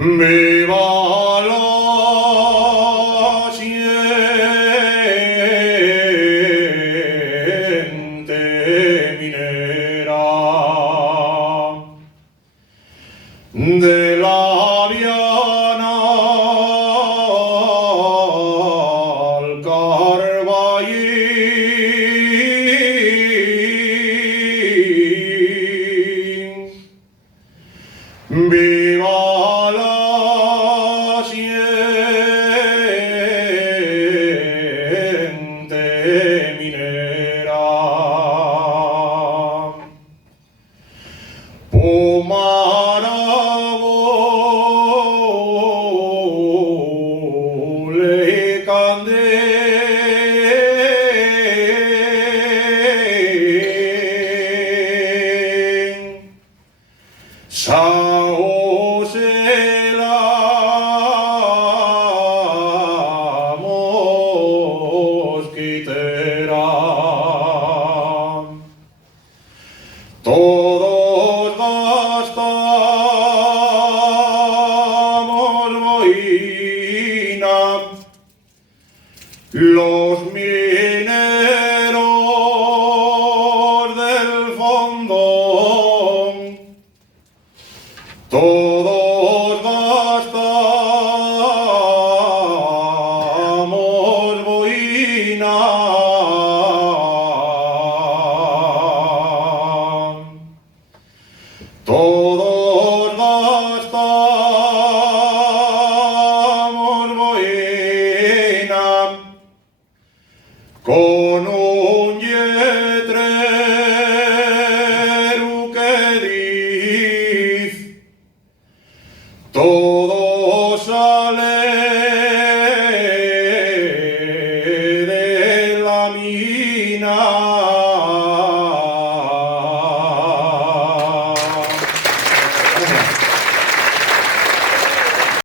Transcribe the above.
Viva la siente minera de la Viana al Carballín. Viva la siente minera. Pomarabole candén. Saosela mosquitera. Todos gastamos boina, los mineros del fondo. Todos gastamos boina. Todos gastamos boina con un letrero que dice: todo sale de la mina.